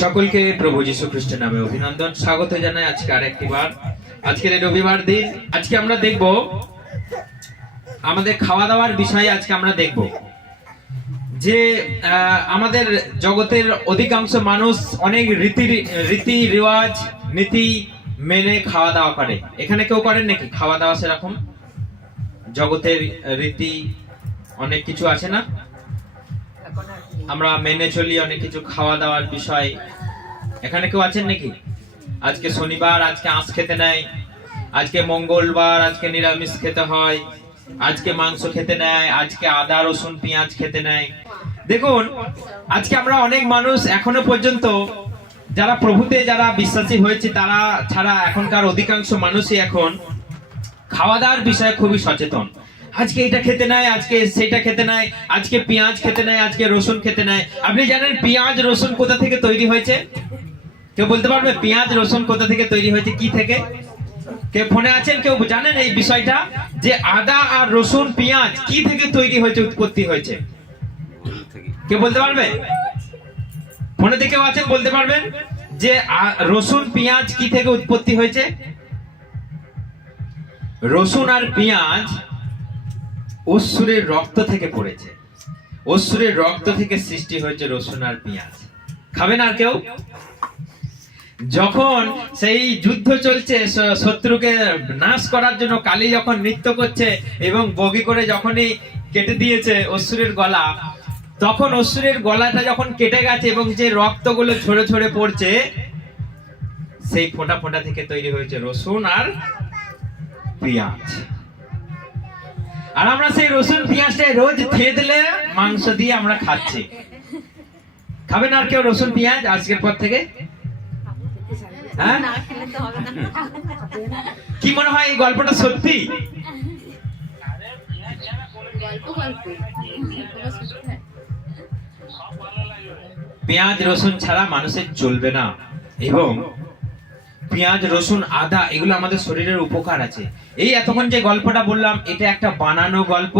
সকলকে প্রভু যীশু খ্রিস্টের নামে অভিনন্দন, স্বাগত জানাই আজকে আরেকটি বার। আজকের এই রবিবার দিন আজকে আমরা দেখব আমাদের খাওয়া দাওয়ার বিষয়ে। আজকে আমরা দেখব যে আমাদের জগতের অধিকাংশ মানুষ অনেক রীতি রেওয়াজ নীতি মেনে খাওয়া দাওয়া করে। এখানে কেউ করেন নাকি খাওয়া দাওয়া? সেরকম জগতের রীতি অনেক কিছু আছে না, আমরা মেনে চলি অনেক কিছু খাওয়া দাওয়ার বিষয়। এখানে কেউ আছেন নাকি? আজকে শনিবার, আজকে আঁশ খেতে নেয়, আজকে মঙ্গলবার, আজকে নিরামিষ খেতে হয়, আজকে মাংস খেতে নেয়, আজকে আদা রসুন পেঁয়াজ খেতে নেয়। দেখুন, আজকে আমরা অনেক মানুষ এখনো পর্যন্ত যারা প্রভুতে যারা বিশ্বাসী হয়েছে তারা ছাড়া এখনকার অধিকাংশ মানুষই এখন খাওয়া দাওয়ার বিষয়ে খুবই সচেতন। আজকে এটা খেতে নাই, আজকে সেটা খেতে নাই, আজকে পেঁয়াজ খেতে নাই, আজকে রসুন খেতে নাই। আপনি জানেন পেঁয়াজ রসুন কোথা থেকে তৈরি হয়েছে? কেউ বলতে পারবে পেঁয়াজ রসুন কোথা থেকে তৈরি হয়েছে? কি থেকে? কেউ ফোনে আছেন, কেউ জানেন এই বিষয়টা যে আদা আর রসুন পেঁয়াজ কি থেকে তৈরি হয়েছে, উৎপত্তি হয়েছে? কেউ বলতে পারবে? ফোনে থেকে আছেন, বলতে পারবেন যে রসুন পেঁয়াজ কি থেকে উৎপত্তি হয়েছে? রসুন আর পেঁয়াজ অসুরের রক্ত থেকে পড়েছে। অসুরের রক্ত থেকে সৃষ্টি হয়েছে রসুন আর পেঁয়াজ। খাবেন আর কেউ? যখন সেই যুদ্ধ চলছে, শত্রুকে নাশ করার জন্য কালী যখন নৃত্য করছে এবং বগি করে যখনই কেটে দিয়েছে অসুরের গলা, তখন অসুরের গলাটা যখন কেটে গেছে এবং যে রক্তগুলো ঝরে ঝরে পড়ছে, সেই ফোঁটা ফোঁটা থেকে তৈরি হয়েছে রসুন আর পেঁয়াজ। আর আমরা সেই রসুন পেঁয়াজটা রোজ থেতলে মাংস দিয়ে আমরা খাচ্ছি। খাবেন আর কেউ রসুন পেঁয়াজ আজকের পর থেকে? হ্যাঁ, কি মনে হয় এই গল্পটা সত্যি? পেঁয়াজ রসুন ছাড়া মানুষের চলবে না। এবং পেঁয়াজ রসুন আদা এগুলো আমাদের শরীরের উপকার আছে। এই এতক্ষণ যে গল্পটা বললাম এটা একটা বানানো গল্প,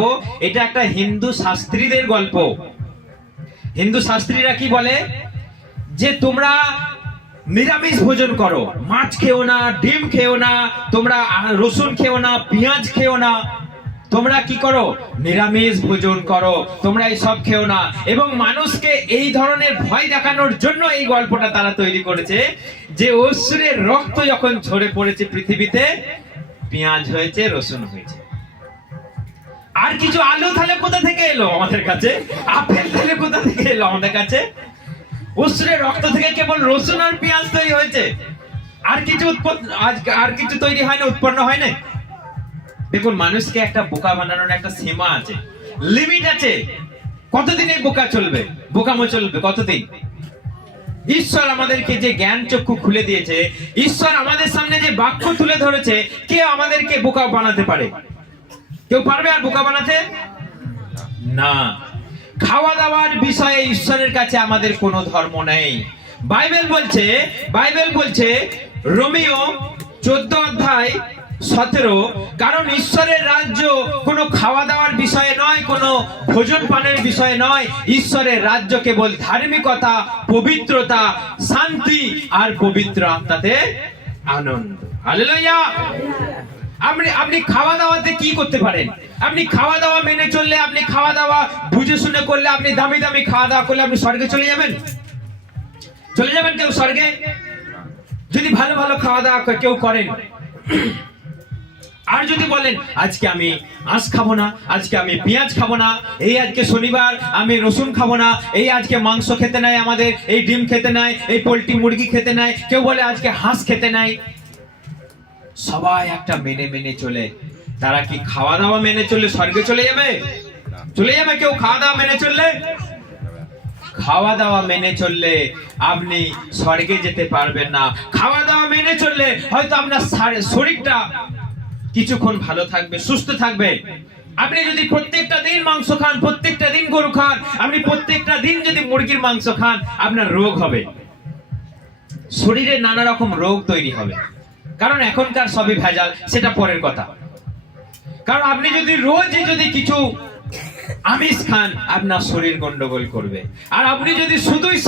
এটা একটা হিন্দু শাস্ত্রীদের গল্প। হিন্দু শাস্ত্রীরা কি বলে যে তোমরা নিরামিষ ভোজন করো, মাছ খেও না, ডিম খেও না, তোমরা রসুন খেও না, পেঁয়াজ খেও না, তোমরা কি করো? নিরামিষ ভোজন করো, তোমরা এই সব খেও না। এবং মানুষকে এই ধরনের ভয় দেখানোর জন্য এই গল্পটা তারা তৈরি করেছে যে অসুরের রক্ত যখন ঝরে পড়েছে পৃথিবীতে, পেঁয়াজ হয়েছে, রসুন হয়েছে। আর কিছু আলু তাহলে কোথা থেকে এলো আমাদের কাছে? আপেল তাহলে কোথা থেকে এলো আমাদের কাছে? অসুরের রক্ত থেকে কেবল রসুন আর পেঁয়াজ তৈরি হয়েছে, আর কিছু তৈরি হয় না, উৎপন্ন হয় না। দেখুন, মানুষকে একটা বোকা বানানোর একটা সীমা আছে, লিমিট আছে। কতদিন এই বোকা চলবে, বোকামো চলবে কতদিন? ঈশ্বর আমাদেরকে যে জ্ঞান চক্ষু খুলে দিয়েছে, ঈশ্বর আমাদের সামনে যে বাক্য তুলে ধরেছে, কে আমাদেরকে বোকা বানাতে পারে? কেউ পারবে আর বোকা বানাতে? না। খাওয়া দাওয়ার বিষয়ে ঈশ্বরের কাছে আমাদের কোনো ধর্ম নেই। বাইবেল বলছে রোমিও 14:17, কারণ ঈশ্বরের রাজ্য কোনো খাওয়া দাওয়ার বিষয়ে নয়, কোনো ভোজন পানের বিষয়ে নয়। ঈশ্বরের রাজ্য কেবল ধার্মিকতা, পবিত্রতা, শান্তি আর পবিত্র আত্মাতে আনন্দ। হালেলুয়া। আপনি খাওয়া দাওয়াতে কি করতে পারেন? আপনি খাওয়া দাওয়া মেনে চললে, আপনি খাওয়া দাওয়া বুঝে শুনে করলে, আপনি দামি দামি খাওয়া দাওয়া করলে আপনি স্বর্গে চলে যাবেন? চলে যাবেন কেউ স্বর্গে? যদি ভালো ভালো খাওয়া দাওয়া কেউ করেন, আর যদি বলেন আজকে আমি আঁশ খাবো না, আজকে আমি পেঁয়াজ খাবো না, এই আজকে শনিবার আমি রসুন খাবো না, এই আজকে মাংস খেতে নাই, আমাদের এই ডিম খেতে নাই, এই পোল্ট্রি মুরগি খেতে নাই, কেউ বলে আজকে হাঁস খেতে নাই, সবাই একটা মেনে চলে। তারা কি খাওয়া দাওয়া মেনে চললে স্বর্গে চলে যাবে? চলে যাবে কেউ খাওয়া দাওয়া মেনে চললে? খাওয়া দাওয়া মেনে চললে আপনি স্বর্গে যেতে পারবেন না। খাওয়া দাওয়া মেনে চললে হয়তো আপনার শরীরটা কিছুক্ষণ ভালো থাকবে, সুস্থ থাকবে। আপনি যদি প্রত্যেকটা দিন মাংস খান, প্রত্যেকটা দিন গরু খান, আপনি প্রত্যেকটা দিন যদি মুরগির মাংস খান, আপনার রোগ হবে, শরীরে নানা রকম রোগ তৈরি হবে। কারণ এখনকার সবই ভেজাল, সেটা পরের কথা। কারণ আপনি যদি রোজ কিছু আমিষ খান, আপনার শরীর গন্ডগোল করবে। আর আপনি যদি শুধুই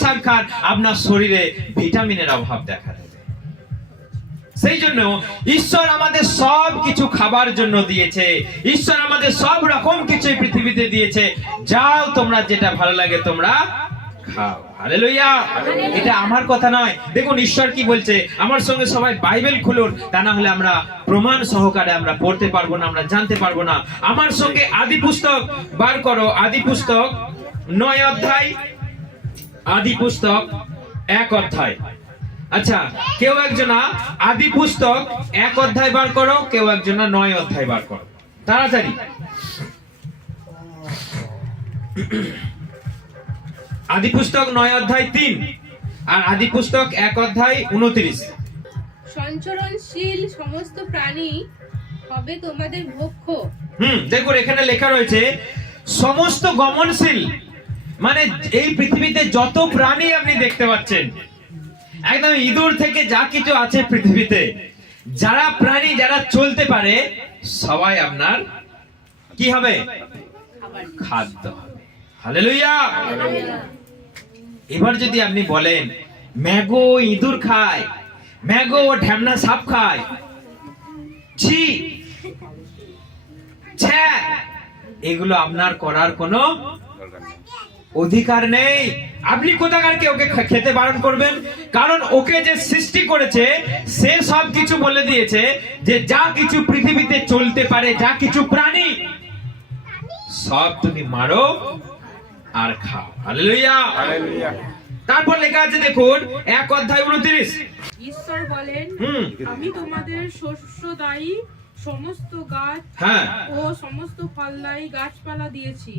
শাক খান, আপনার শরীরে ভিটামিনের অভাব দেখা দেবে। সেই জন্য ঈশ্বর আমাদের সব কিছু খাবার জন্য দিয়েছে, ঈশ্বর আমাদের সব রকম কিছু পৃথিবীতে দিয়েছে। যাও, তোমরা যেটা ভালো লাগে তোমরা খাও। হালেলুয়া। এটা আমার কথা নয়। দেখুন ঈশ্বর কি বলছে। আমার সঙ্গে সবাই বাইবেল খুলুন, তা না হলে আমরা প্রমাণ সহকারে আমরা পড়তে পারবো না, আমরা জানতে পারবো না। আমার সঙ্গে আদি পুস্তক বার করো, আদি পুস্তক 9 অধ্যায়, আদি পুস্তক 1 অধ্যায়। আচ্ছা, কেউ একজনা আদি পুস্তক 1 অধ্যায় বার করো, কেউ একজনা 9 অধ্যায় বার করো, তাড়াতাড়ি। আদি পুস্তক 9 অধ্যায় 3 আর আদি পুস্তক 1 অধ্যায় 29। সঞ্চরণশীল সমস্ত প্রাণী হবে তোমাদের ভক্ষ্য। দেখুন এখানে লেখা রয়েছে সমস্ত গমনশীল, মানে এই পৃথিবীতে যত প্রাণী আপনি দেখতে পাচ্ছেন, একদম ইঁদুর থেকে যা কিছু আছে পৃথিবীতে, যারা প্রাণী যারা চলতে পারে, সবাই আপনার কি হবে? খাদ্য হবে। হালেলুয়া। এবার যদি আপনি বলেন ম্যাগো ইঁদুর খায়, ম্যাগো ঢ্যামনা সাপ খায়, ছি ছ্যা, এগুলো আপনার করার কোনো অধিকার নেই। আপনি কোথাকার ওকে খেতে বারণ করবেন? কারণ ওকে যে সৃষ্টি করেছে সে সব কিছু বলে দিয়েছে যে যা কিছু পৃথিবীতে চলতে পারে, যা কিছু প্রাণী, সব তুমি মারো আর খাও। হালেলুয়া। তারপর লেখা আছে দেখুন 1 অধ্যায় 29। ঈশ্বর বলেন, আমি তোমাদের শস্যদায়ী সমস্ত গাছ ও সমস্ত ফলদায়ী গাছপালা দিয়েছি।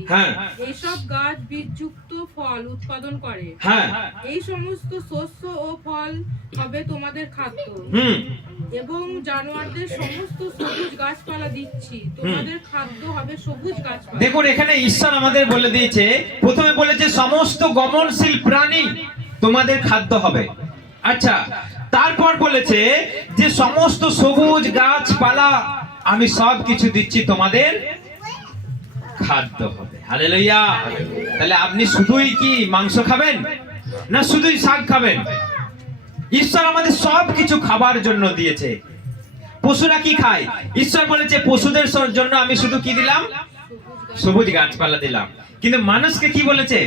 এইসব গাছ বীজযুক্ত ফল উৎপাদন করে। এই সমস্ত শস্য ও ফল হবে তোমাদের খাদ্য। এবং জানোয়ারদের সমস্ত সবুজ গাছপালা দিচ্ছি, তোমাদের খাদ্য হবে সবুজ গাছপালা। দেখুন এখানে ঈশ্বর আমাদের বলে দিয়েছে, প্রথমে বলেছে সমস্ত গমনশীল প্রাণী তোমাদের খাদ্য হবে। আচ্ছা, তারপর বলেছে যে সমস্ত সবুজ গাছপালা আমি সব কিছু দিচ্ছি, তোমাদের খাদ্য হবে। হালেলুয়া। তাহলে আপনি শুধুই কি মাংস খাবেন, না শুধুই শাক খাবেন? ঈশ্বর আমাদের সব কিছু খাবার জন্য দিয়েছে। পশুরা কি খায়? ঈশ্বর বলেছে পশুদের জন্য আমি শুধু কি দিলাম? সবুজ গাছপালা দিলাম। কিন্তু মানুষকে কি বলেছে?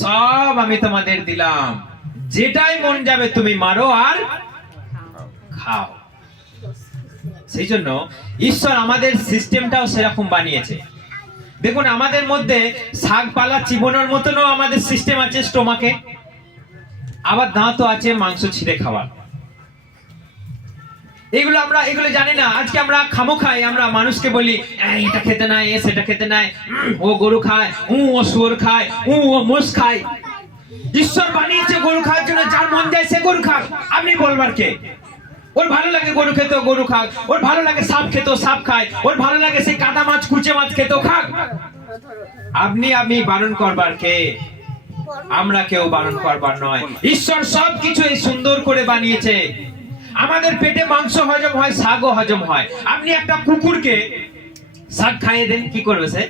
সব আমি তোমাদের দিলাম, যেটাই মন যাবে তুমি মারো আর খাও। সেই জন্য ঈশ্বর আমাদের সিস্টেমটাও সেরকম বানিয়েছে। দেখুন আমাদের মধ্যে শাকপালা চিবোনোর মতনও আমাদের সিস্টেম আছে স্টোমাকে, আবার দাঁতও আছে মাংস ছিঁড়ে খাওয়ার। এগুলো জানি না। আজকে আমরা খামোখাই আমরা মানুষকে বলি এটা খেতে নাই, সেটা খেতে নাই, ও গরু খায়, ও শুয়োর খায়, ও মোষ খায়। ঈশ্বর বানিয়েছে গরু খাওয়ার জন্য, যার মন যায় সে গরু খাক। আপনি বলবার কে? ওর ভালো লাগে গরু খেতে গরু খাক, ওর ভালো লাগে সাপ খেতে সাপ খায়, ওর ভালো লাগে সেই কাদা মাছ কুচে মাছ খেতে খাক। আমি বারণ করবার কে? আমরা কেউ বারণ করবার নয়। ঈশ্বর সবকিছু এই সুন্দর করে বানিয়েছে। আমাদের পেটে মাংস হজম হয়, শাকও হজম হয়। আপনি একটা কুকুরকে শাক খাইয়ে দেন, কি করবে সে?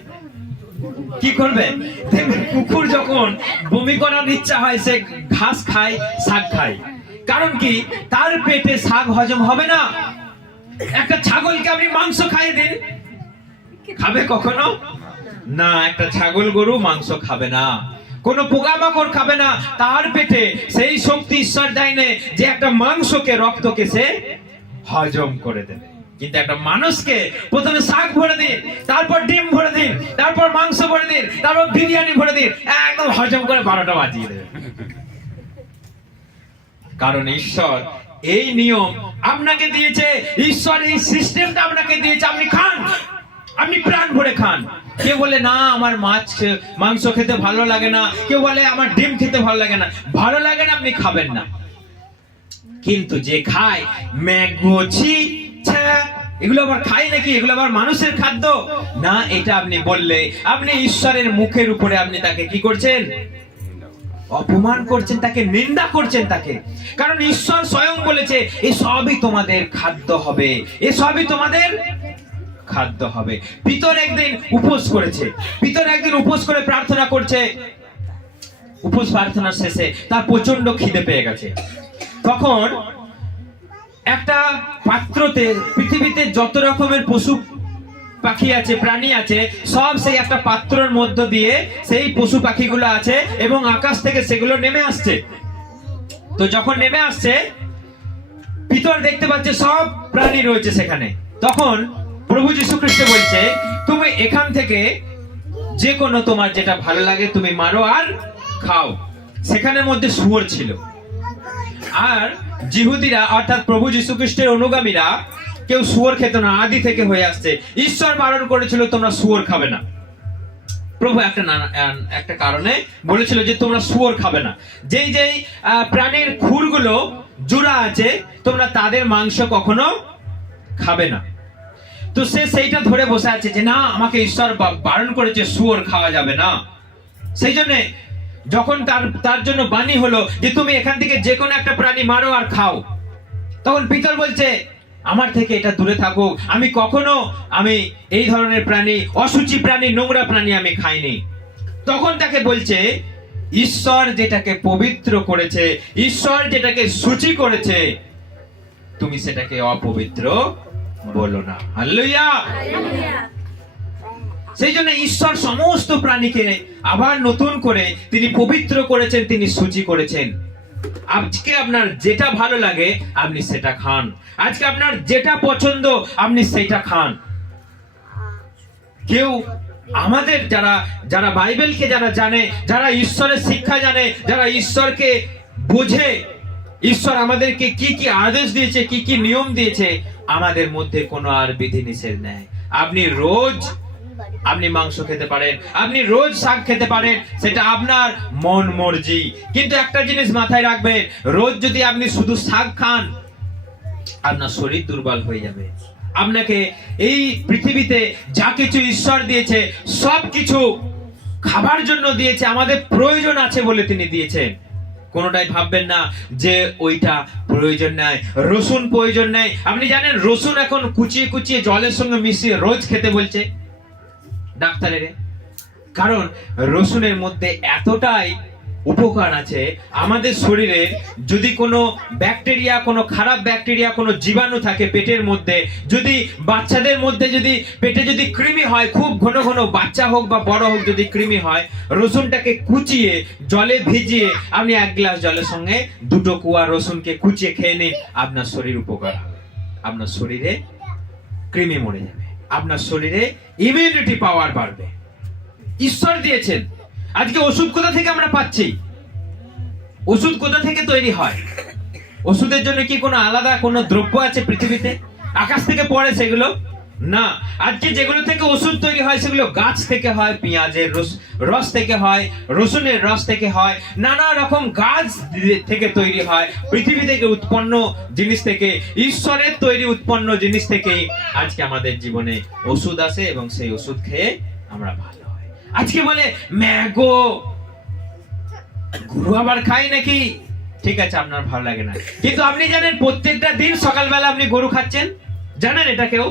কি করবে? কুকুর যখন বমি করার ইচ্ছা হয় সে ঘাস খায়, শাক খায়। কারণ কি? তার পেটে শাক হজম হবে না। একটা ছাগলকে আপনি মাংস খাইয়ে দিন, খাবে কখনো? না, একটা ছাগল গরু মাংস খাবে না, কোন পোকামাকড় খাবে না। তার পেটে সেই শক্তি ঈশ্বর দেয় না যে একটা মাংসকে, রক্তকে সে হজম করে দেবে। কিন্তু একটা মানুষকে প্রথমে শাক ভরে দিন, তারপর ডিম ভরে দিন, তারপর মাংস ভরে দিন, তারপর বিরিয়ানি ভরে দিন, একদম হজম করে 12টা বাজিয়ে দেবে। কারণ ঈশ্বর এই নিয়ম আপনাকে দিয়েছে, ঈশ্বর এই সিস্টেমটা আপনাকে দিয়েছে। আপনি খান, আপনি প্রাণ ভরে খান। কেউ বলে না আমার মাংস খেতে ভালো লাগে না, কেউ বলে আমার ডিম খেতে ভালো লাগে না। ভালো লাগে না, আপনি খাবেন না। কিন্তু যে খায় ম্যাগো, ছি ছ্যা, এগুলো আবার খায় নাকি? এগুলো আবার মানুষের খাদ্য না? এটা আপনি বললে আপনি ঈশ্বরের মুখের উপরে আপনি তাকে কি করছেন? অপমান করছেন, তাকে নিন্দা করছেন তাকে। কারণ ঈশ্বর স্বয়ং বলেছে এ সবই তোমাদের খাদ্য হবে, এ সবই তোমাদের খাদ্য হবে। পিতর একদিন উপোস করেছে, পিতর একদিন উপোস করে প্রার্থনা করছে। উপোস প্রার্থনার শেষে তার প্রচন্ড খিদে পেয়ে গেছে। তখন একটা পাত্রতে পৃথিবীতে যত রকমের পশু পাখি আছে, প্রাণী আছে, সব সেই একটা পাত্রের মধ্য দিয়ে সেই পশু পাখিগুলো আছে এবং আকাশ থেকে সেগুলো নেমে আসছে। তো যখন নেমে আসছে, পিতর দেখতে পাচ্ছে সব প্রাণী রয়েছে সেখানে। তখন প্রভু যীশু খ্রিস্ট বলছে, তুমি এখান থেকে যে কোনো তোমার যেটা ভালো লাগে তুমি মারো আর খাও। সেখানের মধ্যে শুয়োর ছিল। আর জিহুদিরা অর্থাৎ প্রভু যীশু খ্রিস্টের অনুগামীরা কেউ শুয়োর খেত না, আদি থেকে হয়ে আসছে। ঈশ্বর বারণ করেছিল তোমরা শুয়োর খাবে না। প্রভু একটা কারণে বলেছিল যে তোমরা শুয়োর খাবে না। যেই যেই প্রাণীর খুরগুলো জোড়া আছে তোমরা তাদের মাংস কখনো খাবে না। তো সে সেইটা ধরে বসে আছে যে না, আমাকে ঈশ্বর বারণ করেছে, শুয়োর খাওয়া যাবে না। সেই জন্য যখন তার জন্য বাণী হলো যে তুমি এখান থেকে যে কোনো একটা প্রাণী মারো আর খাও, তখন পিতর বলছে আমার থেকে এটা দূরে থাকুক, আমি কখনো এই ধরনের প্রাণী, অসুচি প্রাণী, নোংরা প্রাণী আমি খাইনি। তখন তাকে বলছে ঈশ্বর যেটাকে পবিত্র করেছে, ঈশ্বর যেটাকে সূচি করেছে, তুমি সেটাকে অপবিত্র বলো না। হালেলুয়া। সেই জন্য ঈশ্বর সমস্ত প্রাণীকে আবার নতুন করে তিনি পবিত্র করেছেন, তিনি সূচি করেছেন। আজকে আপনার যেটা ভালো লাগে আপনি সেটা খান, আজকে আপনার যেটা পছন্দ আপনি সেটা খান। কেউ আমাদের যারা বাইবেলকে যারা জানে, যারা ঈশ্বরের শিক্ষা জানে, যারা ঈশ্বরকে বোঝে, ঈশ্বর আমাদেরকে কি কি আদেশ দিয়েছে, কি কি নিয়ম দিয়েছে, আমাদের মধ্যে কোনো আর বিধি নিষেধ নেই। আপনি মাংস খেতে পারেন, আপনি রোজ শাক খেতে পারেন, সেটা আপনার মন মর্জি। কিন্তু একটা জিনিস মাথায় রাখবেন, রোজ যদি আপনি শুধু শাক খান আপনার শরীর দুর্বল হয়ে যাবে। আপনাকে এই পৃথিবীতে যা কিছু ঈশ্বর দিয়েছে সব কিছু খাবার জন্য দিয়েছে, আমাদের প্রয়োজন আছে বলে তিনি দিয়েছেন। কোনটাই ভাববেন না যে ওইটা প্রয়োজন নাই। রসুন প্রয়োজন নাই। আপনি জানেন রসুন এখন কুচিয়ে কুচিয়ে জলের সঙ্গে মিশিয়ে রোজ খেতে বলছে ডাক্তারের, কারণ রসুনের মধ্যে এতটাই উপকার আছে আমাদের শরীরে। যদি কোনো ব্যাকটেরিয়া, কোনো খারাপ ব্যাকটেরিয়া, কোনো জীবাণু থাকে পেটের মধ্যে, যদি বাচ্চাদের মধ্যে যদি পেটে যদি কৃমি হয়, খুব ঘন ঘন, বাচ্চা হোক বা বড় হোক, যদি কৃমি হয়, রসুনটাকে কুচিয়ে জলে ভিজিয়ে আপনি 1 গ্লাস জলের সঙ্গে 2 কোয়া রসুনকে কুচিয়ে খেয়ে নিন, আপনার শরীর উপকার হবে। আপনার শরীরে কৃমি মরে যাবে, আপনার শরীরে ইমিউনিটি পাওয়ার বাড়বে। ঈশ্বর দিয়েছেন। আজকে ওষুধ কোথা থেকে আমরা পাচ্ছি? ওষুধ কোথা থেকে তৈরি হয়? ওষুধের জন্য কি কোনো আলাদা কোনো দ্রব্য আছে পৃথিবীতে? আকাশ থেকে পড়ে সেগুলো? না। আজকে যেগুলো থেকে ওষুধ তৈরি হয় সেগুলো গাছ থেকে হয়, পেঁয়াজের রস থেকে হয়, রসুনের রস থেকে হয়, নানা রকম গাছ থেকে তৈরি হয়। পৃথিবী থেকে উৎপন্ন জিনিস থেকে, ঈশ্বরের তৈরি উৎপন্ন জিনিস থেকেই আজকে আমাদের জীবনে ওষুধ আসে এবং সেই ওষুধ খেয়ে আমরা ভালো। আজকে বলে ম্যাগো, গরু আবার খাই নাকি? ঠিক আছে, আপনার ভালো লাগে না, কিন্তু আপনি জানেন প্রত্যেকটা দিন সকালবেলা আপনি গরু খাচ্ছেন? জানেন এটা? কেউ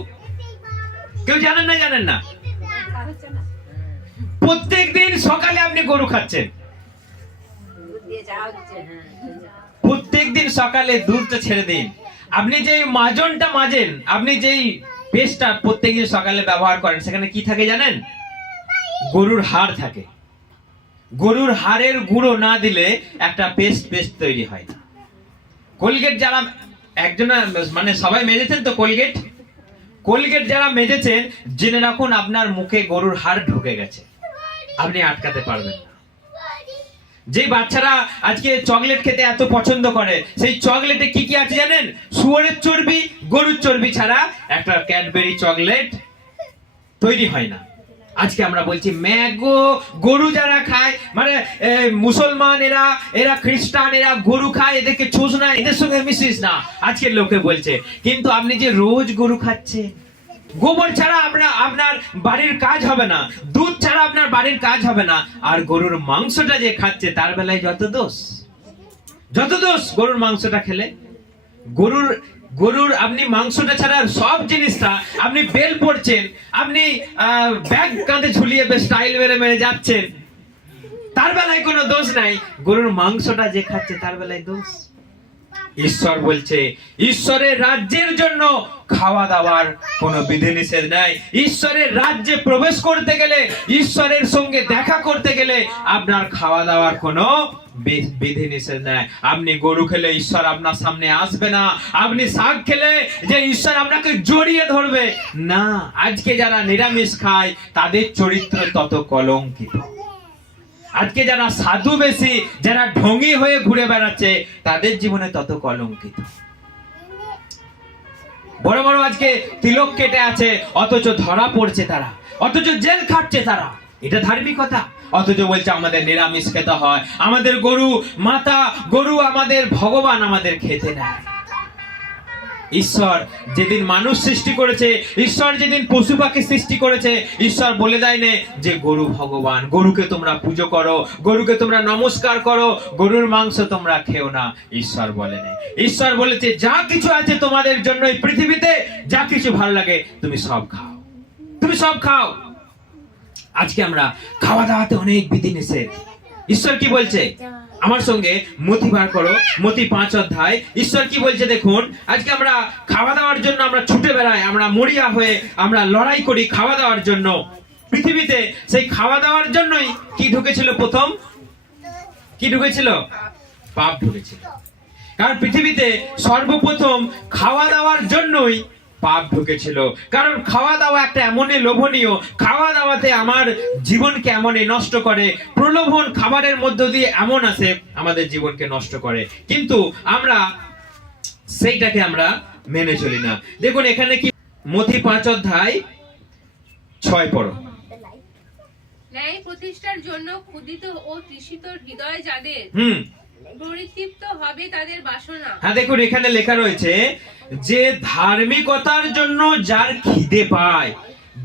জানেন না? জানেন না? প্রত্যেক দিন সকালে আপনি গরু খাচ্ছেন। প্রত্যেক দিন সকালে দুধটা ছেড়ে দিন। আপনি যে মাজনটা মাজেন, আপনি যেই পেস্টটা প্রত্যেকদিন সকালে ব্যবহার করেন, সেখানে কি থাকে জানেন? গরুর হাড় থাকে। গরুর হাড়ের গুঁড়ো না দিলে একটা পেস্ট তৈরি হয় না। কোলগেট যারা মানে সবাই মেজেছেন তো কোলগেট যারা মেজেছেন, জেনে রাখুন আপনার মুখে গরুর হাড় ঢুকে গেছে, আপনি আটকাতে পারবেন না। যে বাচ্চারা আজকে চকলেট খেতে এত পছন্দ করে, সেই চকলেটে কি কি আছে জানেন? শুয়োরের চর্বি, গরুর চর্বি ছাড়া একটা ক্যাডবেরি চকলেট তৈরি হয় না। আজকে আমরা বলছি ম্যাগো, গরু যারা খায়, মানে মুসলমান, এরা খ্রিস্টান, এরা গরু খায়, এদেরকে ছুঁস না, এদের সঙ্গে মিশিস না, আজকের লোকে বলছে। কিন্তু আপনি যে রোজ গরু খাচ্ছেন, গোবর ছাড়া আপনার বাড়ির কাজ হবে না, দুধ ছাড়া আপনার বাড়ির কাজ হবে না, আর গরুর মাংসটা যে খাচ্ছে তার বেলায় যত দোষ গরুর মাংসটা খেলে। গরুর গরুর আপনি মাংসটা ছাড়া সব জিনিসটা, আপনি বেল পড়ছেন, আপনি ব্যাগ কাঁধে ঝুলিয়ে বেশ স্টাইল মেরে মেরে যাচ্ছেন, তার বেলায় কোনো দোষ নাই। গরুর মাংসটা যে খাচ্ছে তার বেলায় দোষ। ঈশ্বর বলছে ঈশ্বরের রাজ্যের জন্য খাওয়া দাওয়ার কোনো বিধিনিষেধ নাই। ঈশ্বরের রাজ্যে প্রবেশ করতে গেলে, ঈশ্বরের সঙ্গে দেখা করতে গেলে আপনার খাওয়া দাওয়ার কোনো বিধিনিষেধ নাই। আপনি গরু খেলে ঈশ্বর আপনার সামনে আসবে না, আপনি শাক খেলে যে ঈশ্বর আপনাকে জড়িয়ে ধরবে না। আজকে যারা নিরামিষ খায় তাদের চরিত্র তত কলঙ্কিত। আজকে যারা সাধু বেশি, যারা ঢঙ্গি হয়ে ঘুরে বেড়াচ্ছে, তাদের জীবনে তত কলঙ্কিত। বড় বড় আজকে তিলক কেটে আছে, অথচ ধরা পড়ছে তারা, অথচ জেল খাটছে তারা। এটা ধার্মিকতা? অথচ বলছে আমাদের নিরামিষ খেতে হয়, আমাদের গরু মাতা, গরু আমাদের ভগবান, আমাদের খেতে নেয়। ঈশ্বর যেদিন মানুষ সৃষ্টি করেছে, ঈশ্বর যেদিন পশু পাখি সৃষ্টি করেছে, ঈশ্বর বলে দেয়নি যে গরু ভগবান, গরুকে তোমরা পুজো করো, গরুকে তোমরা নমস্কার করো, গরুর মাংস তোমরা খেও না। ঈশ্বর বলেনি। ঈশ্বর বলেছে যা কিছু আছে তোমাদের জন্য এই পৃথিবীতে, যা কিছু ভালো লাগে তুমি সব খাও, তুমি সব খাও। আজকে আমরা খাওয়া দাওয়াতে অনেক বিধিনিষেধ। ঈশ্বর কি বলছে? আমার সঙ্গে মতি বার করো, মতি 5 অধ্যায়। ঈশ্বর কি বলছে দেখুন। আজকে আমরা খাওয়া দাওয়ার জন্য আমরা ছুটে বেড়াই, আমরা মরিয়া হয়ে আমরা লড়াই করি খাওয়া দাওয়ার জন্য। পৃথিবীতে সেই খাওয়া দাওয়ার জন্যই কি ঢুকেছিল? প্রথম কি ঢুকেছিল? পাপ ঢুকেছিল। কারণ পৃথিবীতে সর্বপ্রথম খাওয়া দাওয়ার জন্যই পাপ ঢুকেছিল। কারণ খাওয়া দাওয়া একটা এমনই লোভনীয়, খাওয়া দাওয়াতে আমার জীবনকে এমনই নষ্ট করে, প্রলোভন খাবারের মধ্য দিয়ে এমন আসে আমাদের জীবনকে নষ্ট করে, কিন্তু আমরা সেইটাকে আমরা মেনে চলি না। দেখুন এখানে কি, মথি 5 অধ্যায় 6 পড়ো। ন্যায় প্রতিষ্ঠার জন্য ক্ষুধিত ও তৃষিত হৃদয় যাদের, পরিতৃপ্ত হবে তাদের বাসনা। হ্যাঁ, দেখুন এখানে লেখা রয়েছে যে ধার্মিকতার জন্য যার খিদে পায়,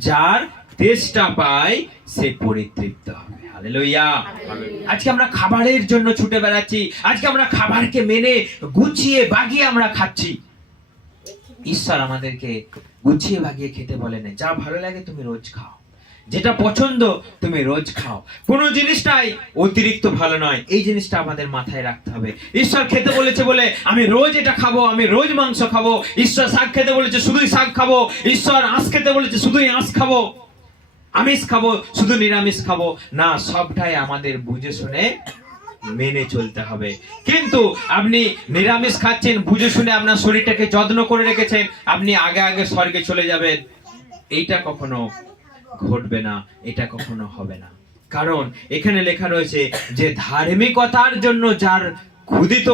যার তেষ্টা পায়, সে পরিতৃপ্ত হবে। হালেলুয়া। আজকে আমরা খাবারের জন্য ছুটে বেড়াচ্ছি, আজকে আমরা খাবারকে মেনে গুছিয়ে বাগিয়ে আমরা খাচ্ছি। ঈশ্বর আমাদেরকে গুছিয়ে বাগিয়ে খেতে বলেন, যা ভালো লাগে তুমি রোজ খাও, যেটা পছন্দ তুমি রোজ খাও, কোন জিনিসটাই অতিরিক্ত ভালো নয়, এই জিনিসটা আমাদের মাথায় রাখতে হবে। ঈশ্বর খেতে বলেছে বলে আমি রোজ এটা খাবো, আমি রোজ মাংস খাবো। ঈশ্বর শাক খেতে বলেছে শুধুই শাক খাবো, ঈশ্বর আঁশ খেতে বলেছে শুধুই আঁশ খাবো, আমিষ খাবো শুধু নিরামিষ খাবো না। সবটাই আমাদের বুঝে শুনে মেনে চলতে হবে। কিন্তু আপনি নিরামিষ খাচ্ছেন, বুঝে শুনে আপনার শরীরটাকে যত্ন করে রেখেছেন, আপনি আগে আগে স্বর্গে চলে যাবেন, এইটা কখনো ঘটবে না, এটা কখনো হবে না। কারণ এখানে লেখা রয়েছে যে ধার্মিকতার জন্য যার ক্ষুধিত,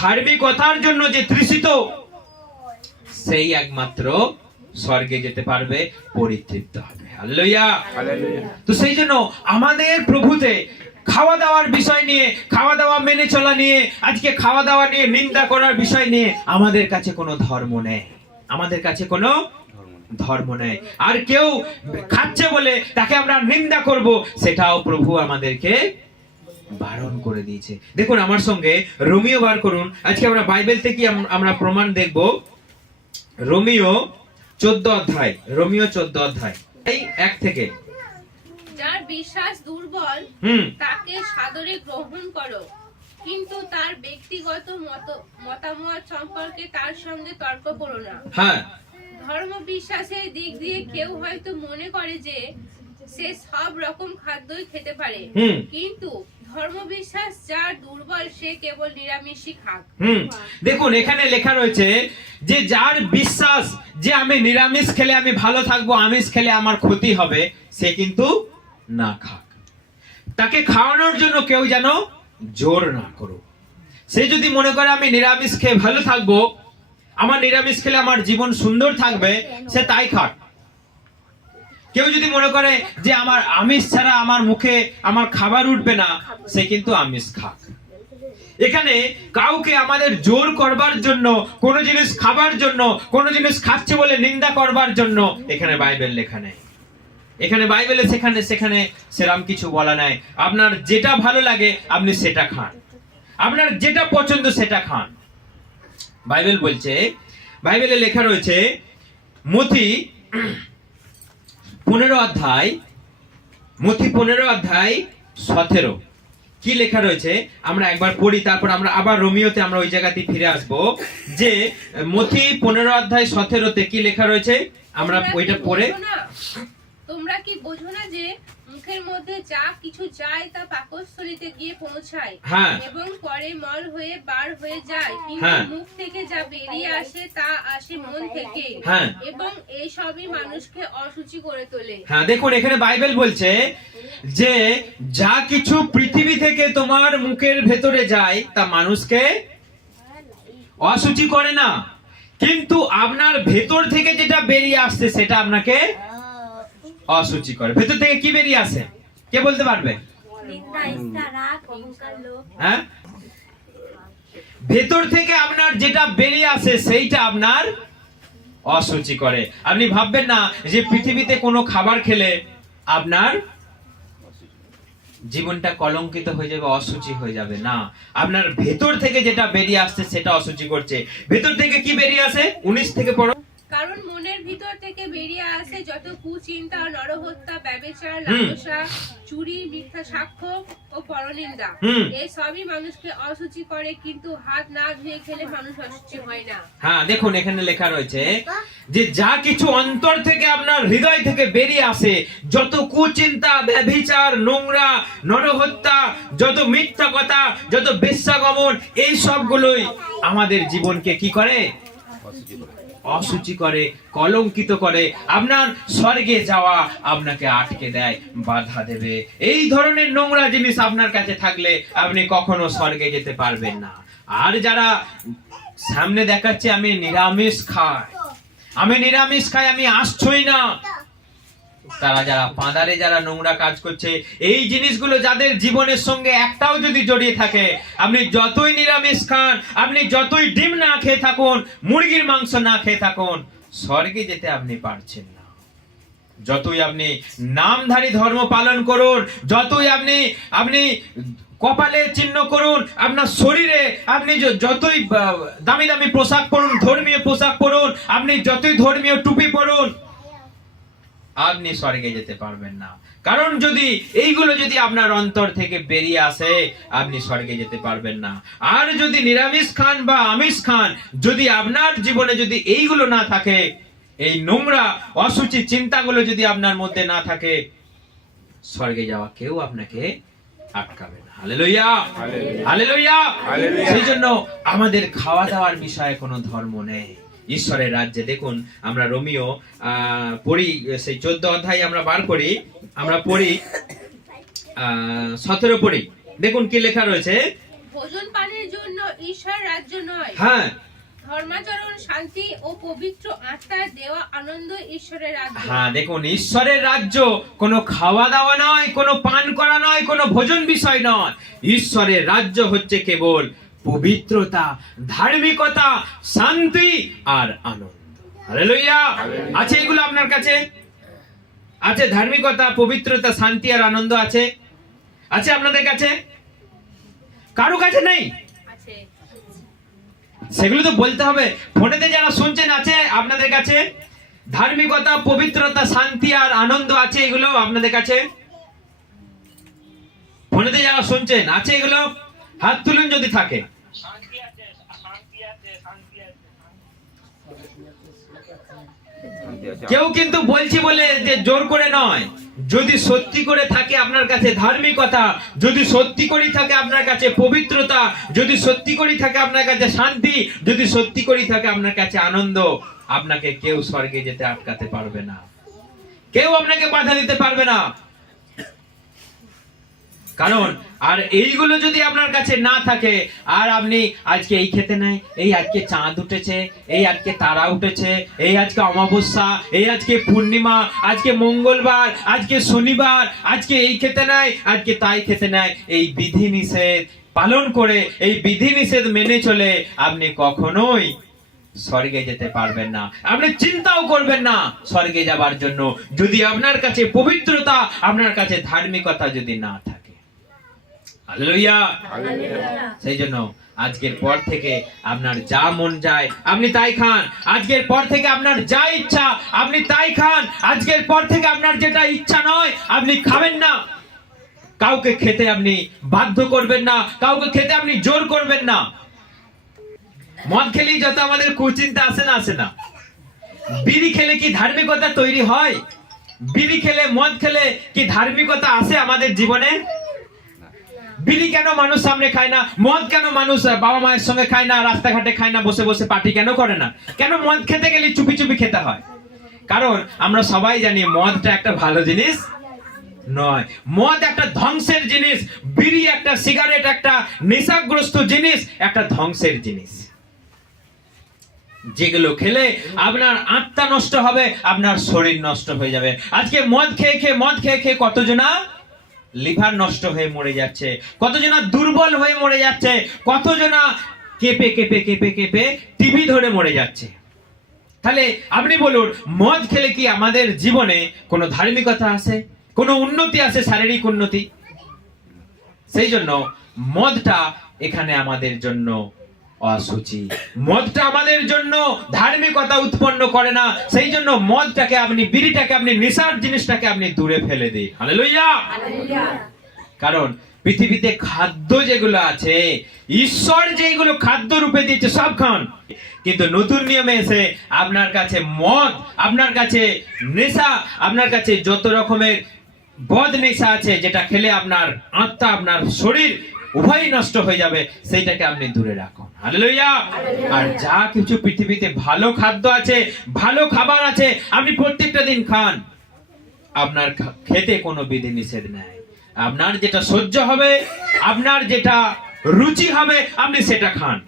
ধার্মিকতার জন্য যে তৃষিত, সেই একমাত্র স্বর্গে যেতে পারবে, পরিতৃপ্ত হবে। হালেলুয়া। তো সেই জন্য আমাদের প্রভুতে খাওয়া দাওয়ার বিষয় নিয়ে, খাওয়া দাওয়া মেনে চলা নিয়ে, আজকে খাওয়া দাওয়া নিয়ে নিন্দা করার বিষয় নিয়ে আমাদের কাছে কোনো ধর্ম নেই, আমাদের কাছে কোনো ধর্ম নেই। আর কেউ খাচ্ছে বলে তাকে আমরা নিন্দা করব, সেটাও প্রভু আমাদেরকে বারণ করে দিয়েছে। দেখুন আমার সঙ্গে রোমিও বার করুন। আজকে আমরা বাইবেল থেকে আমরা প্রমাণ দেখব। রোমিও 14 অধ্যায়, রোমিও 14 অধ্যায় এই 1 থেকে। যার বিশ্বাস দুর্বল তাকে সাদরে গ্রহণ করো, কিন্তু তার ব্যক্তিগত মতামত সম্পর্কে তার সঙ্গে তর্ক করো না। হ্যাঁ, ধর্ম বিশ্বাসের দিক দিয়ে কেউ হয়তো মনে করে যে সে সব রকম খাদ্যই খেতে পারে, কিন্তু ধর্ম বিশ্বাস যার দুর্বল সে কেবল নিরামিষই খাক। দেখুন এখানে লেখা রয়েছে যে যার বিশ্বাস যে আমি নিরামিষ খেলে আমি ভালো থাকবো, আমিষ খেলে আমার ক্ষতি হবে, সে কিন্তু না খাক। তাকে খাওয়ানোর জন্য কেউ যেন জোর না করুক। সে যদি মনে করে আমি নিরামিষ খেয়ে ভালো থাকবো, আমার নিরামিষ খেলে আমার জীবন সুন্দর থাকবে, সে তাই খাক। কেউ যদি মনে করে যে আমার আমিষ ছাড়া আমার মুখে আমার খাবার উঠবে না, সে কিন্তু আমিষ খাক। এখানে কাউকে আমাদের জোর করবার জন্য, কোন জিনিস খাবার জন্য, কোন জিনিস খাচ্ছে বলে নিন্দা করবার জন্য এখানে বাইবেল লেখা নেই। এখানে বাইবেলে সেখানে সেরাম কিছু বলা নাই। আপনার যেটা ভালো লাগে আপনি সেটা খান, আপনার যেটা পছন্দ সেটা খান। বাইবেল বলছে বাইবেলে লেখা রয়েছে মথি 15 কি লেখা রয়েছে আমরা একবার পড়ি, তারপর আমরা আবার রোমিওতে আমরা ওই জায়গাতে ফিরে আসব। যে মথি 15:17 কি লেখা রয়েছে আমরা ওইটা পড়ে। তোমরা কি বোঝো না যে মুখের মধ্যে যা কিছু যায় তা পাকস্থলীতে গিয়ে পৌঁছায় এবং পরে মল হয়ে বার হয়ে যায়, কিন্তু মুখ থেকে যা বেরিয়ে আসে তা আসে মন থেকে, এবং এই সবই মানুষকে অশুচি করে তোলে। হ্যাঁ, দেখুন এখানে বাইবেল বলছে যে যা কিছু পৃথিবী থেকে তোমার মুখের ভেতরে যায় তা মানুষকে অশুচি করে না, কিন্তু আপনার ভেতর থেকে যেটা বেরিয়ে আসছে সেটা আপনাকে অশুচি করে। ভেতর থেকে কি বেরিয়ে আসে কে বলতে পারবে? হ্যাঁ, ভেতর থেকে আপনার যেটা বেরিয়ে আসে সেইটা আপনার অশুচি করে। আপনি ভাববেন না যে পৃথিবীতে কোনো খাবার খেলে আপনার জীবনটা কলঙ্কিত হয়ে যাবে, অশুচি হয়ে যাবে, না। আপনার ভেতর থেকে যেটা বেরিয়ে আসছে সেটা অশুচি করছে। ভেতর থেকে কি বেরিয়ে আসে 19 থেকে পড়ো। কারণ মনের ভিতর থেকে বেরিয়ে আসে যত কুচিন্তা, নরহত্যা, ব্যভিচার, লালসা, চুরি, মিথ্যা সাক্ষ্য ও পরনিন্দা, এই সবই মানুষকে অশুচি করে, কিন্তু হাত না ধুয়ে খেলে মানুষ অশুচি হয় না। হ্যাঁ, দেখুন এখানে লেখা রয়েছে যে যা কিছু অন্তর থেকে আপনার হৃদয় থেকে বেরিয়ে আসে, যত কুচিন্তা, ব্যভিচার, নোংরা, নরহত্যা, যত মিথ্যা কথা, যত বেশ্যাগমন, এই সবগুলোই আমাদের জীবনকে কি করে? অশুচি করে, কলঙ্কিত করে। আপনার স্বর্গে যাওয়া আপনাকে আটকে দেয়, বাধা দেবে। এই ধরনের নোংরা জিনিস আপনার কাছে থাকলে আপনি কখনো স্বর্গে যেতে পারবেন না। আর যারা সামনে দেখাচ্ছে আমি নিরামিষ খাই, আমি আসছই না, তারা যারা পাঁদারে যারা নোংরা কাজ করছে, এই জিনিসগুলো যাদের জীবনের সঙ্গে একটাও যদি জড়িয়ে থাকে, আপনি যতই নিরামিষ খান, আপনি যতই ডিম না খেয়ে থাকুন, মুরগির মাংস না খেয়ে থাকুন, স্বর্গে যেতে আপনি পারছেন না। যতই আপনি নামধারী ধর্ম পালন করুন, যতই আপনি কপালে চিহ্ন করুন, আপনার শরীরে আপনি যতই দামি দামি পোশাক পরুন, ধর্মীয় পোশাক পরুন, আপনি যতই ধর্মীয় টুপি পরুন, আপনি স্বর্গে যেতে পারবেন না। কারণ যদি এইগুলো যদি আপনার অন্তর থেকে বেরিয়ে আসে, আপনি স্বর্গে যেতে পারবেন না। আর যদি নিরামিষ খান বা আমিষ খান, যদি আপনার জীবনে যদি এইগুলো না থাকে, এই নোংরা অশুচি চিন্তাগুলো যদি আপনার মধ্যে না থাকে, স্বর্গে যাওয়া কেউ আপনাকে আটকাবে না। Hallelujah, hallelujah. সেই জন্য আমাদের খাওয়া দাওয়ার বিষয়ে কোনো ধর্ম নেই। ঈশ্বরের রাজ্যে দেখুন আমরা রোমিও পড়ি, সেই 14 অধ্যায় আমরা বার করি, আমরা পড়ি 17 পড়ি। দেখুন কি লেখা রয়েছে, ভোজন পানের জন্য ঈশ্বর রাজ্য নয়, হ্যাঁ, ধর্মাচরণ, শান্তি ও পবিত্র আত্মার দেওয়া আনন্দ ঈশ্বরের রাজ্য। হ্যাঁ, দেখুন ঈশ্বরের রাজ্য কোনো খাওয়া দাওয়া নয়, কোনো পান করা নয়, কোনো ভোজন বিষয় নয়। ঈশ্বরের রাজ্য হচ্ছে কেবল পবিত্রতা, ধার্মিকতা, শান্তি আর আনন্দ। হালেলুয়া। আছে এগুলো আপনার কাছে? আছে ধার্মিকতা, পবিত্রতা, শান্তি আর আনন্দ আছে? আছে আপনাদের কাছে? কারো কাছে নেই? সেগুলো তো বলতে হবে। ফোনেতে যারা শুনছেন আছে আপনাদের কাছে? ধার্মিকতা, পবিত্রতা, শান্তি আর আনন্দ আছে এগুলো আপনাদের কাছে? ফোনেতে যারা শুনছেন আছে এগুলো? হাত তুলুন যদি থাকে। কেউ কিন্তু বলছি বলে যে জোর করে নয়, যদি সত্যি করে থাকে আপনার কাছে ধার্মিকতা, যদি সত্যি করে থাকে আপনার কাছে পবিত্রতা, যদি সত্যি করে থাকে আপনার কাছে শান্তি, যদি সত্যি করে থাকে আপনার কাছে আনন্দ, আপনাকে কেউ স্বর্গে যেতে আটকাতে পারবে না, কেউ আপনাকে বাধা দিতে পারবে না। কারণ আর এইগুলো যদি আপনার কাছে না থাকে, আর আপনি আজকে এই খেতে নাই, এই আজকে চাঁদ উঠেছে, এই আজকে তারা উঠেছে, এই আজকে অমাবস্যা, এই আজকে পূর্ণিমা, আজকে মঙ্গলবার, আজকে শনিবার, আজকে এই খেতে নাই, আজকে তাই খেতে নাই, এই বিধি নিষেধ পালন করে, এই বিধি নিষেধ মেনে চলে আপনি কখনোই স্বর্গে যেতে পারবেন না। আপনি চিন্তাও করবেন না স্বর্গে যাবার জন্য, যদি আপনার কাছে পবিত্রতা, আপনার কাছে ধার্মিকতা যদি না থাকে। হালেলুয়া। সেই জন্য আজকের পর থেকে আপনার যা মন যায় আপনি তাই খান। আজকের পর থেকে আপনার যা ইচ্ছা আপনি তাই খান। আজকের পর থেকে আপনার যেটা ইচ্ছা নয় আপনি খাবেন না। কাউকে খেতে আপনি বাধ্য করবেন না, কাউকে খেতে আপনি জোর করবেন না। মদ খেলেই যত আমাদের কুচিন্তা আসে না, আসে না। বিড়ি খেলে কি ধার্মিকতা তৈরি হয়? বিড়ি খেলে, মদ খেলে কি ধার্মিকতা আসে আমাদের জীবনে? বিড়ি কেন মানুষ সামনে খায় না? মদ কেন মানুষ বাবা মায়ের সঙ্গে খায় না, রাস্তাঘাটে খায় না, বসে বসে পার্টি কেন করে না? কেন মদ খেতে গেলে চুপি চুপি খেতে হয়? কারণ আমরা সবাই জানি মদটা একটা ভালো জিনিস নয়। মদ একটা ধ্বংসের জিনিস। বিড়ি একটা, সিগারেট একটা নেশাগ্রস্ত জিনিস, একটা ধ্বংসের জিনিস। যেগুলো খেলে আপনার আত্মা নষ্ট হবে, আপনার শরীর নষ্ট হয়ে যাবে। আজকে মদ খেয়ে খেয়ে কতজনা লিভার নষ্ট হয়ে মরে যাচ্ছে, কতজনা দুর্বল হয়ে মরে যাচ্ছে, কতজনা কেঁপে কেঁপে কেঁপে কেঁপে টিবি ধরে মরে যাচ্ছে। তাহলে আপনি বলুন, মদ খেলে কি আমাদের জীবনে কোনো ধার্মিকতা আছে, কোনো উন্নতি আছে, শারীরিক উন্নতি? সেই জন্য মদটা এখানে আমাদের জন্য অসুচি। মদটা আমাদের জন্য ধার্মিকতা উৎপন্ন করে না। সেই জন্য মদটাকে আপনি, বিড়িটাকে আপনি, নেশার জিনিসটাকে আপনি দূরে ফেলে দিন। হালেলুয়া। কারণ পৃথিবীতে খাদ্য যেগুলো আছে, ঈশ্বর যেগুলো খাদ্য রূপে দিয়েছে সব খান। কিন্তু নতুন নিয়মে এসে আপনার কাছে মদ, আপনার কাছে নেশা, আপনার কাছে যত রকমের বদ নেশা আছে, যেটা খেলে আপনার আত্মা, আপনার শরীর উভয়ই নষ্ট হয়ে যাবে, সেইটাকে আপনি দূরে রাখুন। হালেলুয়া। আর যা কিছু পৃথিবীতে ভালো খাদ্য আছে, ভালো খাবার আছে, আপনি প্রত্যেকটা দিন খান। আপনার খেতে কোনো বিধি নিষেধ নাই। আপনার যেটা সহ্য হবে, আপনার যেটা রুচি হবে, আপনি সেটা খান।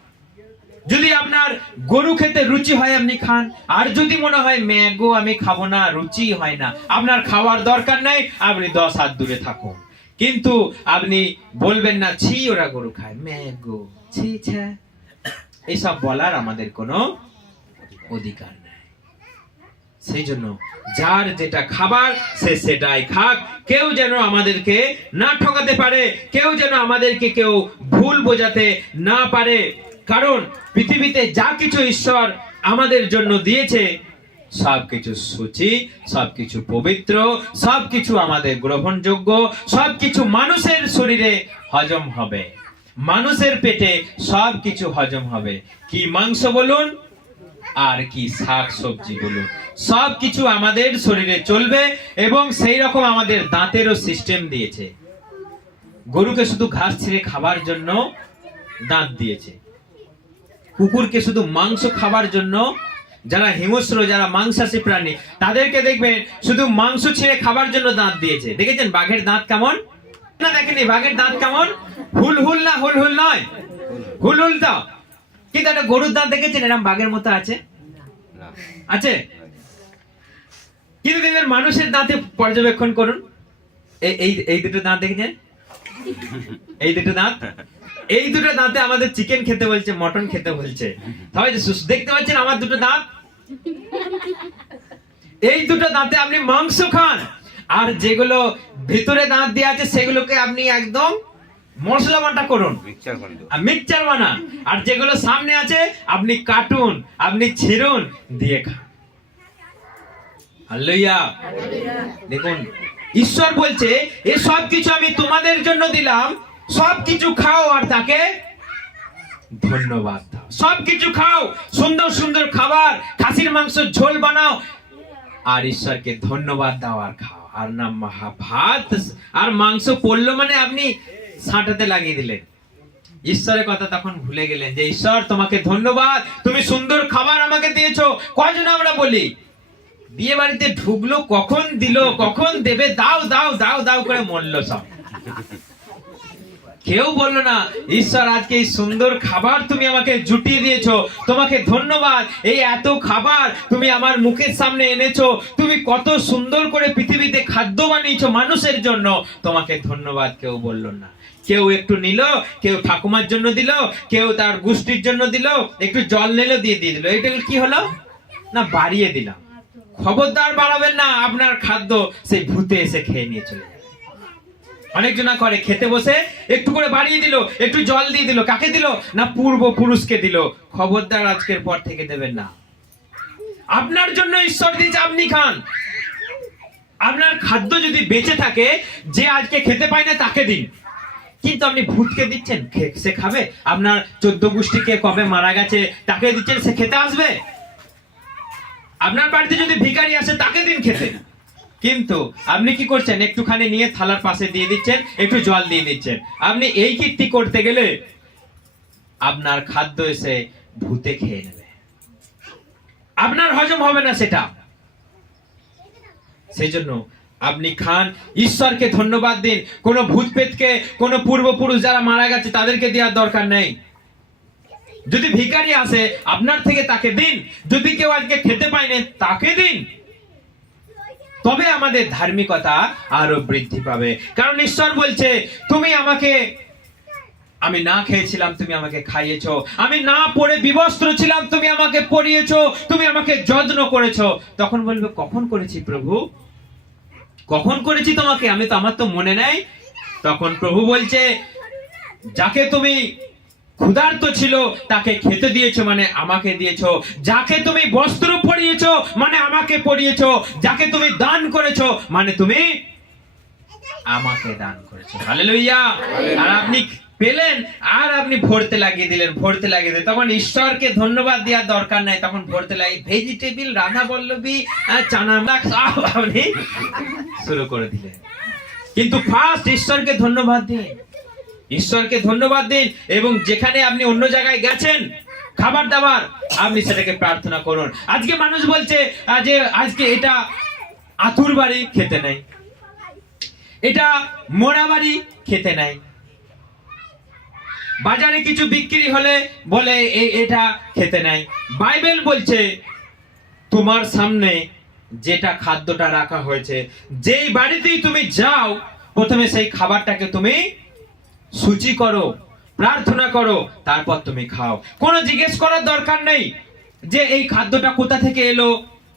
যদি আপনার গরু খেতে রুচি হয় আপনি খান। আর যদি মনে হয় ম্যাগো আমি খাবো না, রুচি হয় না, আপনার খাওয়ার দরকার নাই, আপনি 10 হাত দূরে থাকুন। কিন্তু আপনি বলবেন না ছি ওরা গরু খায়, ম্যাগো ছি ছা, এইসব বলার আমাদের কোনো অধিকার নাই। সেই জন্য যার যেটা খাবার সে সেটাই খাক। কেউ যেন আমাদেরকে না ঠকাতে পারে, কেউ যেন আমাদেরকে কেউ ভুল বোঝাতে না পারে। কারণ পৃথিবীতে যা কিছু ঈশ্বর আমাদের জন্য দিয়েছে সবকিছু সূচি, সবকিছু পবিত্র, সবকিছু আমাদের গ্রহণযোগ্য, সবকিছু মানুষের শরীরে হজম হবে, মানুষের পেটে সবকিছু হজম হবে। কি মাংস বলুন আর কি শাক সবজি বলুন, সবকিছু আমাদের শরীরে চলবে। এবং সেই রকম আমাদের দাঁতেরও সিস্টেম দিয়েছে। গরুকে শুধু ঘাস ছিঁড়ে খাবার জন্য দাঁত দিয়েছে, কুকুরকে শুধু মাংস খাবার জন্য, যারা হিংস্র, যারা মাংসাশী প্রাণী, তাদেরকে দেখবেন শুধু মাংস ছিঁড়ে খাবার জন্য দাঁত দিয়েছে। দেখেছেন বাঘের দাঁত কেমন? না দেখেনি বাঘের দাঁত কেমন? হুল হুল না? হুল হুল নয়, হুল হুল তো। কিন্তু একটা গরুর দাঁত দেখেছেন এরকম বাঘের মতো আছে? আছে। কিন্তু দেখবেন মানুষের দাঁতে পর্যবেক্ষণ করুন, এই দুটো দাঁত দেখেছেন? এই দুটো দাঁত, এই দুটো দাঁতে আমাদের চিকেন খেতে বলছে, মটন খেতে বলছে। তাহলে দেখতে পাচ্ছেন আমার দুটো দাঁত, এই দুটো দাঁতে আপনি মাংস খান। আর যেগুলো ভিতরে দাঁত দিয়ে আছে সেগুলোকে আপনি একদম মশলা বাটা করুন, মিক্সচার বানান। আর যেগুলো সামনে আছে আপনি কাটুন, আপনি ছিঁড়ুন, দিয়ে খান। হালেলুয়া। দেখুন ঈশ্বর বলছে এই সব কিছু আমি তোমাদের জন্য দিলাম, সবকিছু খাও আর তাকে ধন্যবাদ দাও। সবকিছু খাও, সুন্দর সুন্দর খাবার, খাসির মাংস ঝোল বানাও আর ঈশ্বরকে ধন্যবাদ দাও আর খাও। আর না ভাত আর মাংস পড়লো মানে আপনি ছাঁটাতে লাগিয়ে দিলেন, ঈশ্বরের কথা তখন ভুলে গেলেন যে ঈশ্বর তোমাকে ধন্যবাদ, তুমি সুন্দর খাবার আমাকে দিয়েছো। কয়জন আমরা বলি বিয়ে বাড়িতে ঢুকলো কখন দিল, কখন দেবে, দাও দাও দাও দাও করে মরলো সব। কেউ বললো না ঈশ্বর আজকে এই সুন্দর খাবার তুমি আমাকে জুটিয়ে দিয়েছো, তোমাকে ধন্যবাদ। এই এত খাবার তুমি আমার মুখের সামনে এনেছো, তুমি কত সুন্দর করে পৃথিবীতে খাদ্য বানিয়েছো মানুষের জন্য, তোমাকে ধন্যবাদ কেউ বললো না। কেউ একটু নিল, কেউ ঠাকুমার জন্য দিল, কেউ তার গোষ্ঠীর জন্য দিল, একটু জল নিলো দিয়ে দিয়ে দিল। এটা কি হলো না? বাড়িয়ে দিলাম। খবরদার বাড়াবেন না, আপনার খাদ্য সেই ভূতে এসে খেয়ে নিয়ে চলে যাবে। অনেকজনা করে খেতে বসে একটু করে বাড়িয়ে দিল, একটু জল দিয়ে দিল, কাকে দিল না পূর্বপুরুষকে দিল। খবরদার আজকের পর থেকে দেবেন না। আপনার জন্য ঈশ্বর দিয়েছে, আপনি খান। আপনার খাদ্য যদি বেঁচে থাকে, যে আজকে খেতে পায় না তাকে দিন। কিন্তু আপনি ভূতকে দিচ্ছেন, সে খাবে? আপনার 14 গোষ্ঠীকে কবে মারা গেছে তাকে দিচ্ছেন, সে খেতে আসবে? আপনার বাড়িতে যদি ভিখারি আসে তাকে দিন খেতে। কিন্তু আপনি কি করছেন? একটুখানি নিয়ে থালার পাশে দিয়ে দিচ্ছেন, একটু জল দিয়ে দিচ্ছেন। আপনি এই কীর্তি করতে গেলে আপনার খাদ্য এসে ভূতে খেয়ে নেবে, আপনার হজম হবে না সেটা। সেই জন্য আপনি খান, ঈশ্বরকে ধন্যবাদ দিন। কোন ভূত পেতকে, কোন পূর্বপুরুষ যারা মারা গেছে তাদেরকে দেওয়ার দরকার নেই। যদি ভিখারি আসে আপনার থেকে তাকে দিন, যদি কেউ আজকে খেতে পায়নি তাকে দিন। তবে আমাদের ধার্মিকতা আরো বৃদ্ধি পাবে। কারণ ঈশ্বর বলছে, তুমি আমাকে, আমি না খেয়েছিলাম তুমি আমাকে খাইয়েছো, আমি না পড়ে বিবস্ত্র ছিলাম তুমি আমাকে পরিয়েছো, তুমি আমাকে যত্ন করেছো। তখন বলবে, কখন করেছি প্রভু, কখন করেছি তোমাকে? আমার তো মনে নেই। তখন প্রভু বলছে, যাকে তুমি ক্ষুধার্ত ছিল তাকে খেতে দিয়েছো, মানে আমাকে দিয়েছো। যাকে তুমি বস্ত্র পরিয়েছো, মানে আমাকে পরিয়েছো। যাকে তুমি দান করেছো, মানে তুমি আমাকে দান করেছো। হালেলুয়া। আর আপনি পেলেন আর আপনি ভরতে লাগিয়ে দিলেন, ভরতে লাগিয়ে দিলেন। তখন ঈশ্বরকে ধন্যবাদ দেওয়ার দরকার নাই, তখন ভরতে লাগিয়ে ভেজিটেবল, রাধা বল্লভী, চানা সব আপনি শুরু করে দিলেন। কিন্তু ফার্স্ট ঈশ্বরকে ধন্যবাদ দিন, ঈশ্বরকে ধন্যবাদ দিন। এবং যেখানে আপনি অন্য জায়গায় গেছেন খাবার দাবার, আপনি সেটাকে প্রার্থনা করুন। আজকে মানুষ বলছে যে আজকে এটা আতুর বাড়ি, খেতে নাই। এটা মোড়া বাড়ি, খেতে নাই। বাজারে কিছু বিক্রি হলে বলে এটা খেতে নাই। বাইবেল বলছে, তোমার সামনে যেটা খাদ্যটা রাখা হয়েছে, যেই বাড়িতেই তুমি যাও, প্রথমে সেই খাবারটাকে তুমি সূচি করো, প্রার্থনা করো, তারপর তুমি খাও। কোনো জিজ্ঞেস করার দরকার নেই যে এই খাদ্যটা কোথা থেকে এলো,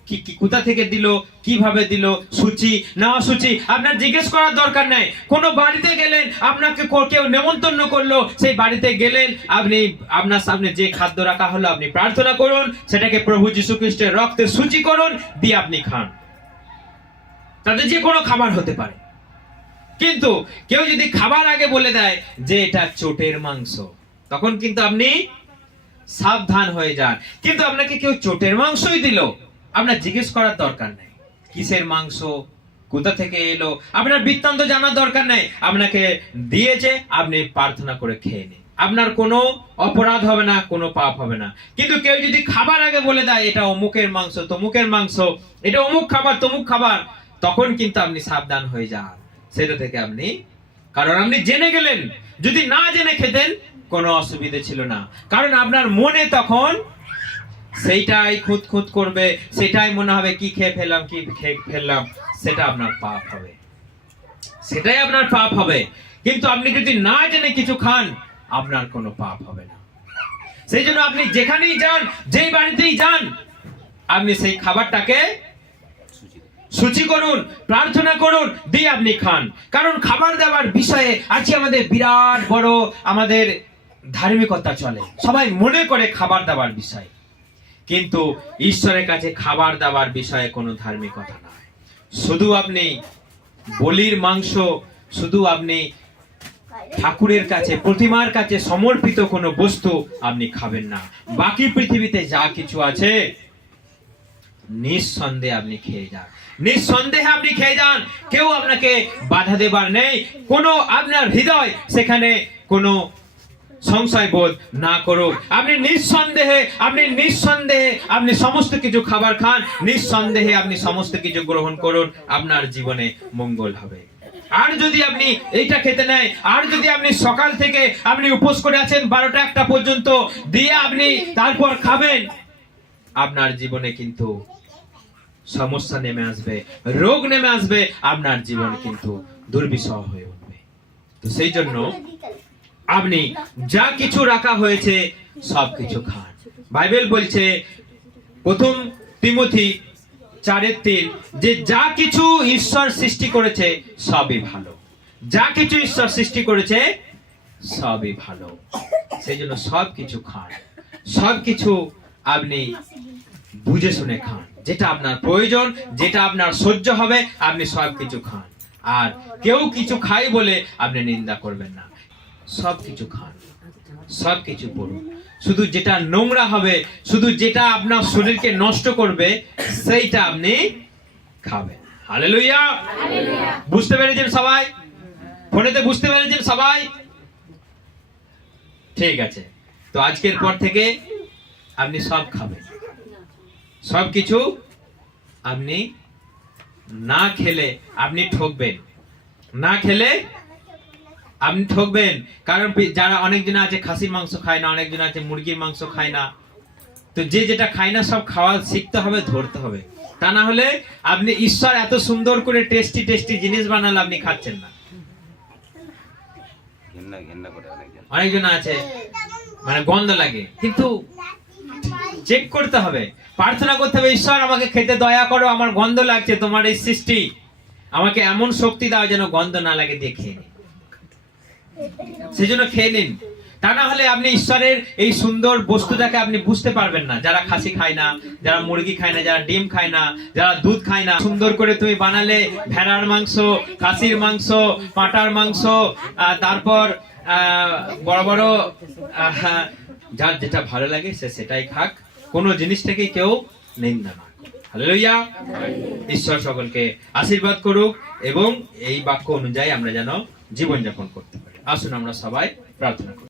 কি কোথা থেকে দিল, কিভাবে দিল, সূচি না সূচি আপনার জিজ্ঞেস করার দরকার নেই। কোনো বাড়িতে গেলেন, আপনাকে কেউ নেমন্তন্ন করলো, সেই বাড়িতে গেলেন, আপনি আপনার সামনে যে খাদ্য রাখা হলো আপনি প্রার্থনা করুন, সেটাকে প্রভু যীশু খ্রিস্টের রক্তে সূচি করুন, দিয়ে আপনি খান। তাতে যে কোনো খাবার হতে পারে। কিন্তু কেউ যদি খাবার আগে বলে দেয় যে এটা চোটের মাংস, তখন কিন্তু আপনি সাবধান হয়ে যান। কিন্তু আপনাকে কেউ চোটের মাংসই দিল, আপনার জিজ্ঞেস করার দরকার নেই কিসের মাংস, কোথা থেকে এলো, আপনার বৃত্তান্ত জানার দরকার নেই। আপনাকে দিয়েছে, আপনি প্রার্থনা করে খেয়ে নিন। আপনার কোনো অপরাধ হবে না, কোনো পাপ হবে না। কিন্তু কেউ যদি খাবার আগে বলে দেয় এটা অমুকের মাংস, তমুকের মাংস, এটা অমুক খাবার, তমুক খাবার, তখন কিন্তু আপনি সাবধান হয়ে যান সেটা থেকে আপনি। কারণ আপনি জেনে গেলেন, যদি না জেনে খেতেন কোনো অসুবিধা ছিল না। কারণ আপনার মনে তখন সেইটাই খুঁত খুঁত করবে, সেটাই মনে হবে কি খেয়ে ফেললাম, কি খেয়ে ফেললাম, সেটা আপনার পাপ হবে, সেটাই আপনার পাপ হবে। কিন্তু আপনি যদি না জেনে কিছু খান, আপনার কোনো পাপ হবে না। সেই জন্য আপনি যেখানেই যান, যেই বাড়িতেই যান, আপনি সেই খাবারটাকে সূচি করুন, প্রার্থনা করুন, দিয়ে আপনি খান। কারণ খাবার দাবার বিষয়ে আজকে আমাদের বিরাট বড় আমাদের ধার্মিকতা চলে, সবাই মনে করে খাবার দাবার বিষয়। কিন্তু ঈশ্বরের কাছে খাবার দাবার বিষয়ে কোনো ধার্মিকতা নয়। শুধু আপনি বলির মাংস, শুধু আপনি ঠাকুরের কাছে, প্রতিমার কাছে সমর্পিত কোনো বস্তু আপনি খাবেন না। বাকি পৃথিবীতে যা কিছু আছে নিঃসন্দেহে আপনি খেয়ে যান, নিঃসন্দেহে আপনি খেয়ে যান। কেউ আপনাকে বাধা দেবার নেই। কোনো আপনার হৃদয় সেখানে কোনো সংশয় বোধ না করুক। আপনি নিঃসন্দেহে, আপনি সমস্ত কিছু খাবার খান, নিঃসন্দেহে আপনি সমস্ত কিছু গ্রহণ করুন, আপনার জীবনে মঙ্গল হবে। আর যদি আপনি এইটা খেতে নেই, আর যদি আপনি সকাল থেকে আপনি উপোস করে আছেন 12টা 1টা পর্যন্ত, দিয়ে আপনি তারপর খাবেন, আপনার জীবনে কিন্তু সমস্যা নেমে আসবে, রোগ নেমে আসবে, আপনার জীবন কিন্তু দুর্বিষহ হয়ে উঠবে। তো সেই জন্য আপনি যা কিছু রাখা হয়েছে সবকিছু খান। বাইবেল বলছে 1 তিমোথী 4:3 যে যা কিছু ঈশ্বর সৃষ্টি করেছে সবই ভালো। যা কিছু ঈশ্বর সৃষ্টি করেছে সবই ভালো, সেই জন্য সবকিছু খান, সবকিছু আপনি বুঝে শুনে খান, যেটা আপনার প্রয়োজন, যেটা আপনার সহ্য হবে, আপনি সবকিছু খান। আর কেউ কিছু খাই বলে আপনি নিন্দা করবেন না, সবকিছু খান, সবকিছু পড়ুন। শুধু যেটা নোংরা হবে, শুধু যেটা আপনার শরীরকে নষ্ট করবে, সেইটা আপনি খাবেন। হালেলুয়া। বুঝতে পেরেছেন সবাই? ফোনেতে বুঝতে পেরেছেন সবাই? ঠিক আছে, তো আজকের পর থেকে আপনি সব খাবেন, সবকিছু আপনি না খেলে আপনি ঠকবেন, না খেলে আপনি ঠকবেন। কারণ যারা অনেকজন আছে খাসির মাংস খায় না, অনেকজন আছে মুরগির মাংস খায় না। তো যে যেটা খায় না সব খাওয়া শিখতে হবে, ধরতে হবে। তা না হলে আপনি ঈশ্বর এত সুন্দর করে টেস্টি টেস্টি জিনিস বানালে আপনি খাচ্ছেন না। অনেকজন আছে মানে গন্ধ লাগে, কিন্তু চেক করতে হবে, প্রার্থনা করতে হবে, ঈশ্বর আমাকে খেতে দয়া করো, আমার গন্ধ লাগছে, তোমার এই সৃষ্টি আমাকে এমন শক্তি দাও যেন গন্ধ না লাগে, দিয়ে খেয়ে নিন। সেজন্য খেয়ে নিন। তা না হলে আপনি ঈশ্বরের এই সুন্দর বস্তুটাকে আপনি বুঝতে পারবেন না। যারা খাসি খায় না, যারা মুরগি খায় না, যারা ডিম খায় না, যারা দুধ খায় না, সুন্দর করে তুমি বানালে ভেড়ার মাংস, খাসির মাংস, পাঁঠার মাংস, তারপর বড় বড়, যার যেটা ভালো লাগে সে সেটাই খাক, কোনো জিনিসটাকে কেউ নিন্দা না। হালেলুয়া। ঈশ্বর সকলকে আশীর্বাদ করুক এবং এই বাক্য অনুযায়ী আমরা যেন জীবনযাপন করতে পারি। আসুন আমরা সবাই প্রার্থনা করি।